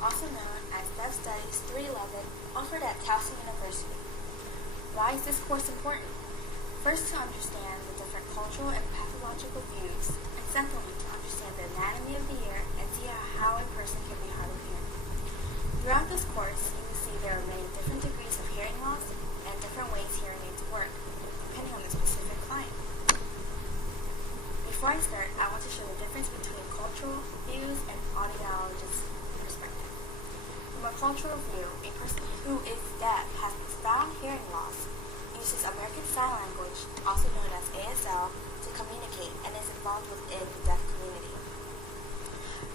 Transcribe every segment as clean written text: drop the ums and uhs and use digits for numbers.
also known as Deaf Studies 311, offered at Towson University. Why is this course important? First, to understand the different cultural and pathological views, and secondly, to understand the anatomy of the ear and see how a person can be hard of hearing. Throughout this course, you will see there are many different degrees of hearing loss and different ways hearing aids work, depending on the specific client. Before I start, I want to show the difference between cultural views and audiologist perspective. From a cultural view, a person who is deaf has profound hearing loss, uses American Sign Language, also known as ASL, to communicate and is involved within the deaf community.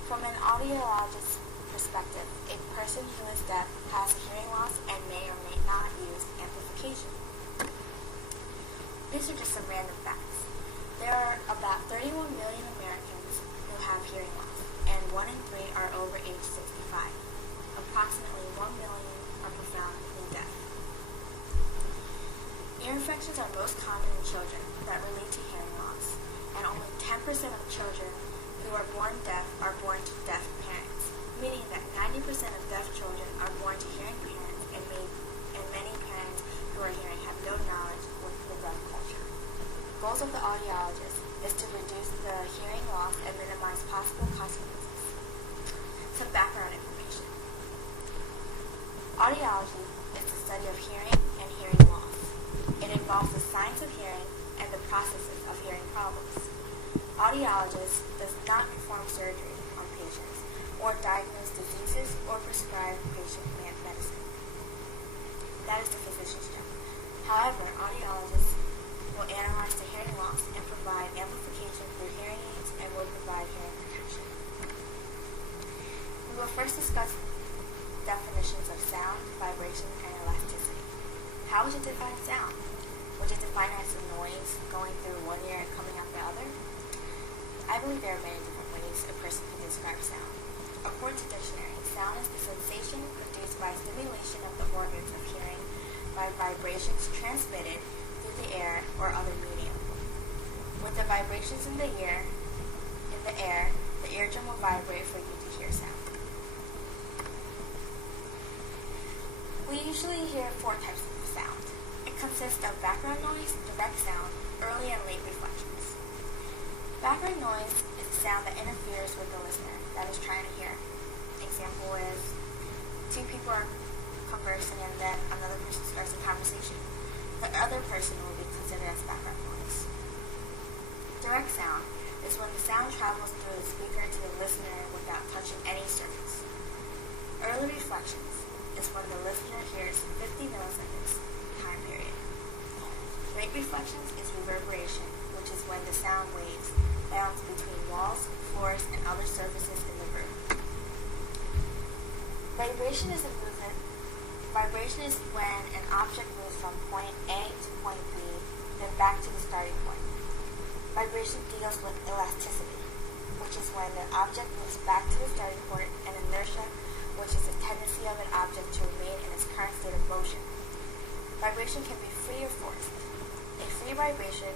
From an audiologist perspective, a person who is deaf has hearing loss and may or may not use amplification. These are just some random facts. There are about 31 million Americans who have hearing loss, and 1 in 3 are over age 65. Approximately 1 million are profoundly deaf. Ear infections are most common in children that relate to hearing loss, and only 10% of children who are born deaf are born to deaf parents, meaning that 90% of deaf children are born to hearing parents, and many parents who are hearing have no knowledge with the deaf culture. Goals of the audiologist is to reduce the hearing loss and minimize possible consequences. Some background information. Audiology is the study of hearing and hearing loss. It involves the science of hearing and the processes of hearing problems. Audiologist does not perform surgery on patients or diagnose diseases or prescribe patient medicine. That is the physician's job. However, audiologists will analyze the hearing loss and provide amplification through hearing aids and will provide hearing protection. We will first discuss definitions of sound, vibration, and elasticity. How would you define sound? Would you define it as a noise going through one ear and coming out the other? I believe there are many different ways a person can describe sound. According to dictionary, sound is the sensation produced by stimulation of the organs of hearing by vibrations transmitted through the air or other medium. With the vibrations in the air, the eardrum will vibrate for you to hear sound. We usually hear 4 types of sound. It consists of background noise, direct sound, early and late reflections. Background noise is a sound that interferes with the listener that is trying to hear. Example is 2 people are conversing and then another person starts a conversation. The other person will be considered as background noise. Direct sound is when the sound travels through the speaker to the listener without touching any surface. Early reflections is when the listener hears 50 milliseconds time period. Late reflections is reverberation, which is when the sound waves bounce between walls, floors, and other surfaces in the room. Vibration is a movement. Vibration is when an object moves from point A to point B, then back to the starting point. Vibration deals with elasticity, which is when the object moves back to the starting point, and inertia, which is the tendency of an object to remain in its current state of motion. Vibration can be free or forced. A free vibration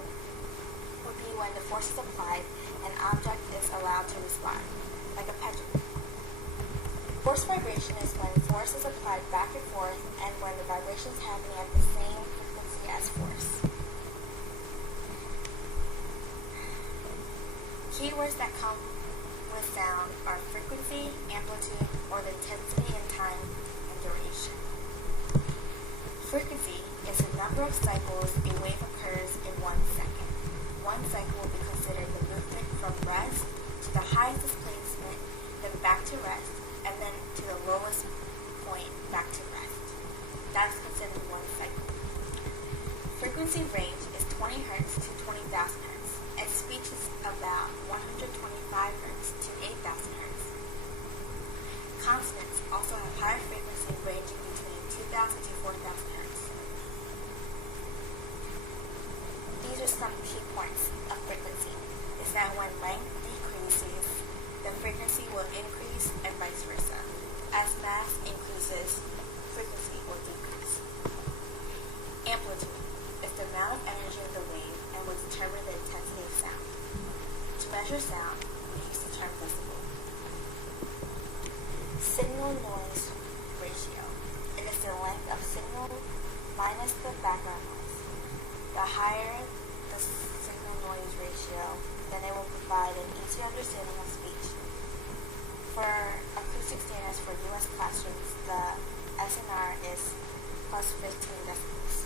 would be when the force is applied and an object is allowed to respond, like a pendulum. Forced vibration is when force is applied back and forth and when the vibration is happening at the same frequency as force. Keywords that come with sound are frequency, amplitude, or the intensity in time and duration. Frequency is the number of cycles a wave occurs in 1 second. 1 cycle will be considered the movement from rest to the highest displacement, then back to rest, and then to the lowest point back to rest. That is considered 1 cycle. Frequency range is 20 Hz to 20,000 Hz, and speech is about 125 Hz to 8,000 Hz. Consonants also have higher frequency ranging between 2,000 to 4,000 Hz. These are some key points of frequency. Is that when length decreases, the frequency will increase and vice versa. As mass increases, frequency will decrease. Amplitude is the amount of energy of the wave and will determine the intensity of sound. To measure sound, we use the term decibel. Signal higher the signal-noise ratio, then it will provide an easy understanding of speech. For acoustic standards for U.S. classrooms, the SNR is plus 15 decibels.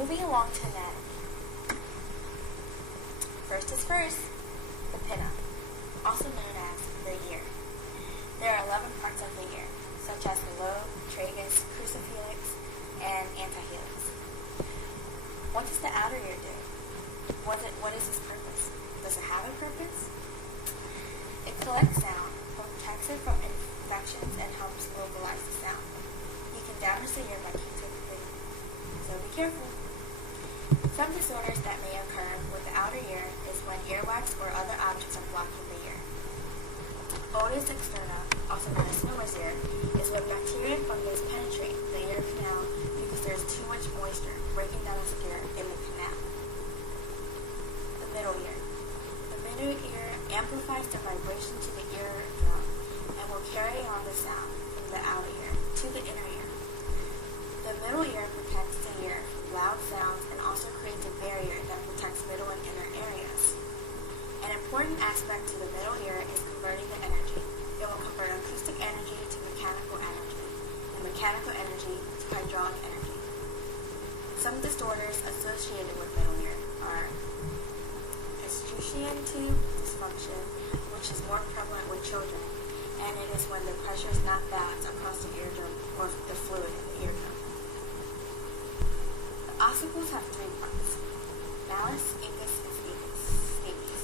Moving along to anatomy. First is first, the pinna, also known as the ear. There are 11 parts of the ear, such as the lobe, tragus, crucifelix, and antihelix. What does the outer ear do? What is its purpose? Does it have a purpose? It collects sound, protects it from infections, and helps localize the sound. You can damage the ear by Q-tip, so be careful. Some disorders that may occur with the outer ear is when earwax or other objects are blocking the ear. Otis externa, also known as Snowman's ear, is when bacteria and fungus penetrate the ear canal because there is too much moisture breaking down the skin in the canal. The middle ear. The middle ear amplifies the vibration to the eardrum and will carry on the sound from the outer ear to the inner ear. The middle ear protects the ear from loud sounds and also creates a barrier that protects middle and inner areas. An important aspect to the middle ear is converting the energy. It will convert acoustic energy to mechanical energy, and mechanical energy to hydraulic energy. Some disorders associated with middle ear are Eustachian tube dysfunction, which is more prevalent with children, and it is when the pressure is not balanced across the eardrum or the fluid in the eardrum. The ossicles have 3 parts: malleus, incus, and stapes.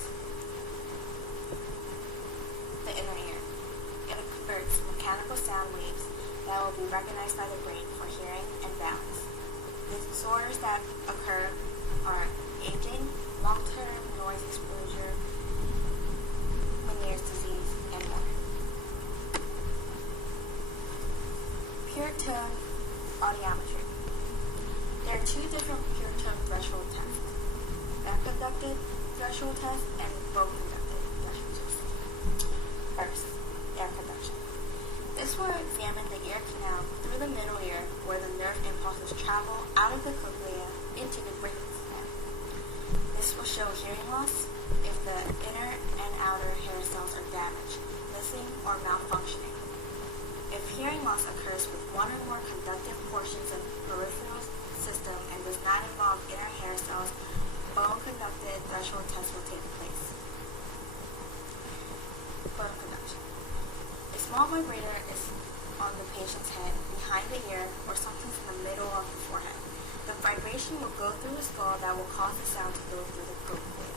The inner ear. It converts mechanical sound waves that will be recognized by the brain for hearing and balance. The disorders that occur are aging, long-term noise exposure, Meniere's disease, and more. Pure tone audiometry. There are 2 different pure tone threshold tests: air-conducted threshold test and bone-conducted threshold test. First, air conduction. This will examine the ear canal through the middle ear where the nerve impulses travel out of the cochlea into the brain stem. This will show hearing loss if the inner and outer hair cells are damaged, missing, or malfunctioning. If hearing loss occurs with one or more conductive portions of the peripheral system and does not involve inner hair cells, bone-conducted threshold test will take place. Bone conduction. A small vibrator is on the patient's head, behind the ear, or sometimes in the middle of the forehead. The vibration will go through the skull that will cause the sound to go through the cochlea.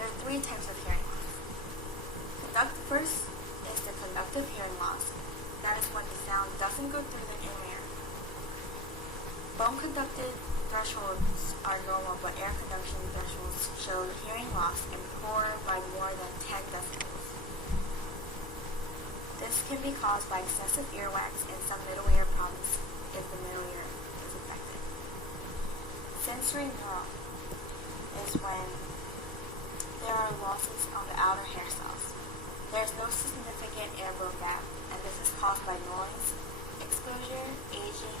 There are 3 types of hearing loss. First is the conductive hearing loss. That is when the sound doesn't go through the inner ear. Bone-conducted thresholds are normal, but air conduction thresholds show hearing loss and poor by more than 10 decibels. This can be caused by excessive earwax and some middle ear problems if the middle ear is affected. Sensory neural is when there are losses on the outer hair cells. There is no significant airborne gap, and this is caused by noise, exposure, aging,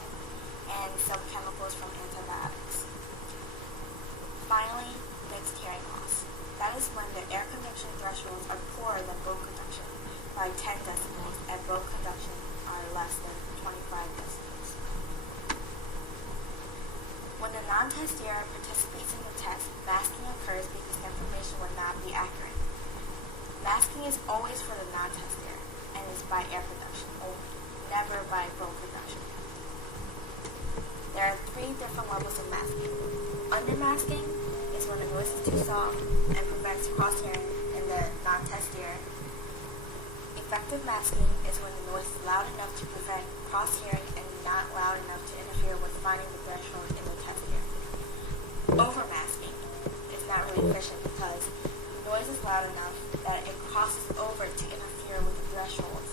and some chemicals from antibiotics. Finally, mixed hearing loss. That is when the air conduction thresholds are poorer than bone conduction by 10 decibels, and bone conduction are less than 25 decibels. When the non-test ear participates in the test, masking occurs because the information will not be accurate. Masking is always for the non-test ear, and is by air conduction only, never by bone conduction. There are 3 different levels of masking. Under-masking is when the noise is too soft and prevents cross-hearing in the non-test ear. Effective masking is when the noise is loud enough to prevent cross-hearing and not loud enough to interfere with finding the threshold in the test ear. Over-masking is not really efficient because the noise is loud enough that it crosses over to interfere with the threshold